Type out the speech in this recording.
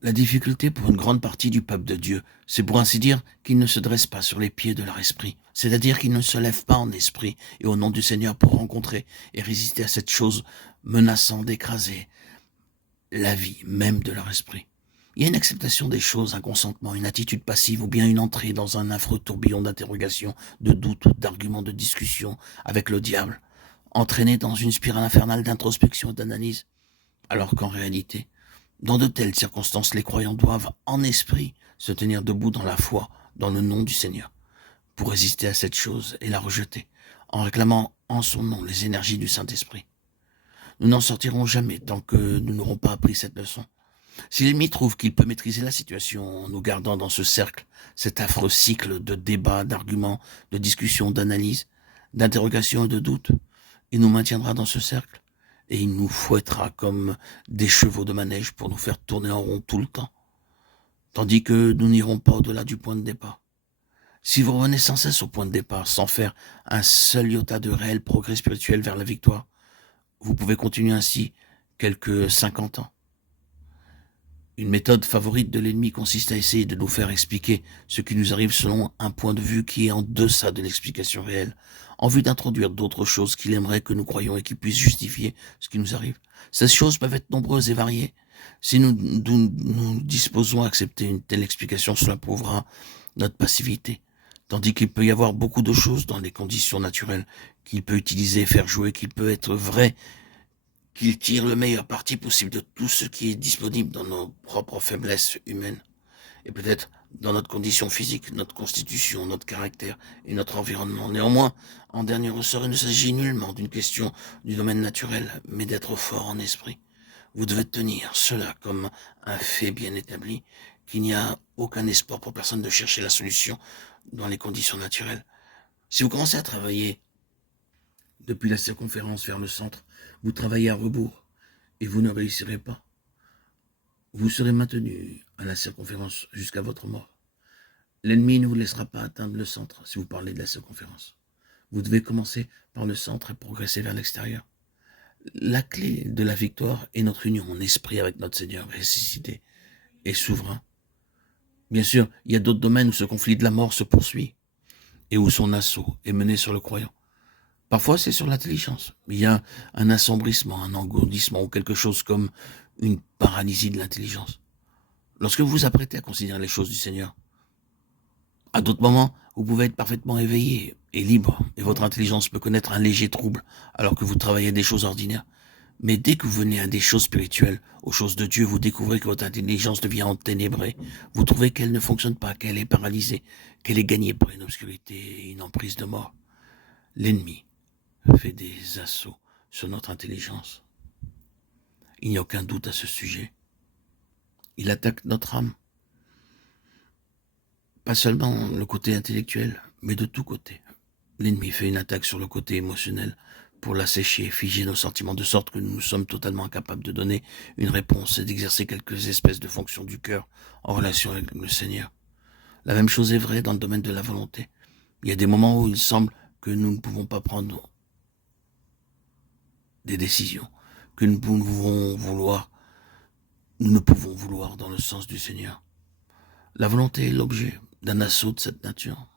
La difficulté pour une grande partie du peuple de Dieu, c'est pour ainsi dire qu'ils ne se dressent pas sur les pieds de leur esprit, c'est-à-dire qu'ils ne se lèvent pas en esprit et au nom du Seigneur pour rencontrer et résister à cette chose menaçant d'écraser la vie même de leur esprit. Il y a une acceptation des choses, un consentement, une attitude passive ou bien une entrée dans un affreux tourbillon d'interrogations, de doutes ou d'arguments, de discussions avec le diable, entraîné dans une spirale infernale d'introspection et d'analyse, alors qu'en réalité, dans de telles circonstances, les croyants doivent, en esprit, se tenir debout dans la foi, dans le nom du Seigneur, pour résister à cette chose et la rejeter, en réclamant en son nom les énergies du Saint-Esprit. Nous n'en sortirons jamais tant que nous n'aurons pas appris cette leçon. Si l'ennemi trouve qu'il peut maîtriser la situation en nous gardant dans ce cercle, cet affreux cycle de débats, d'arguments, de discussions, d'analyses, d'interrogations et de doutes, il nous maintiendra dans ce cercle et il nous fouettera comme des chevaux de manège pour nous faire tourner en rond tout le temps, tandis que nous n'irons pas au-delà du point de départ. Si vous revenez sans cesse au point de départ, sans faire un seul iota de réel progrès spirituel vers la victoire, vous pouvez continuer ainsi quelques 50 ans. Une méthode favorite de l'ennemi consiste à essayer de nous faire expliquer ce qui nous arrive selon un point de vue qui est en deçà de l'explication réelle, en vue d'introduire d'autres choses qu'il aimerait que nous croyions et qui puissent justifier ce qui nous arrive. Ces choses peuvent être nombreuses et variées. Si nous disposons à accepter une telle explication, cela prouvera notre passivité. Tandis qu'il peut y avoir beaucoup de choses dans les conditions naturelles qu'il peut utiliser et faire jouer, qu'il peut être vrai, qu'il tire le meilleur parti possible de tout ce qui est disponible dans nos propres faiblesses humaines, et peut-être dans notre condition physique, notre constitution, notre caractère et notre environnement. Néanmoins, en dernier ressort, il ne s'agit nullement d'une question du domaine naturel, mais d'être fort en esprit. Vous devez tenir cela comme un fait bien établi, qu'il n'y a aucun espoir pour personne de chercher la solution dans les conditions naturelles. Si vous commencez à travailler depuis la circonférence vers le centre, vous travaillez à rebours et vous ne réussirez pas. Vous serez maintenu à la circonférence jusqu'à votre mort. L'ennemi ne vous laissera pas atteindre le centre si vous parlez de la circonférence. Vous devez commencer par le centre et progresser vers l'extérieur. La clé de la victoire est notre union en esprit avec notre Seigneur ressuscité et souverain. Bien sûr, il y a d'autres domaines où ce conflit de la mort se poursuit et où son assaut est mené sur le croyant. Parfois, c'est sur l'intelligence. Il y a un assombrissement, un engourdissement ou quelque chose comme une paralysie de l'intelligence. Lorsque vous vous apprêtez à considérer les choses du Seigneur, à d'autres moments, vous pouvez être parfaitement éveillé et libre, et votre intelligence peut connaître un léger trouble alors que vous travaillez des choses ordinaires. Mais dès que vous venez à des choses spirituelles, aux choses de Dieu, vous découvrez que votre intelligence devient enténébrée. Vous trouvez qu'elle ne fonctionne pas, qu'elle est paralysée, qu'elle est gagnée par une obscurité et une emprise de mort. L'ennemi fait des assauts sur notre intelligence. Il n'y a aucun doute à ce sujet. Il attaque notre âme. Pas seulement le côté intellectuel, mais de tous côtés. L'ennemi fait une attaque sur le côté émotionnel pour l'assécher, figer nos sentiments de sorte que nous sommes totalement incapables de donner une réponse et d'exercer quelques espèces de fonctions du cœur en relation avec le Seigneur. La même chose est vraie dans le domaine de la volonté. Il y a des moments où il semble que nous ne pouvons pas prendre des décisions, que nous ne pouvons vouloir dans le sens du Seigneur. La volonté est l'objet d'un assaut de cette nature.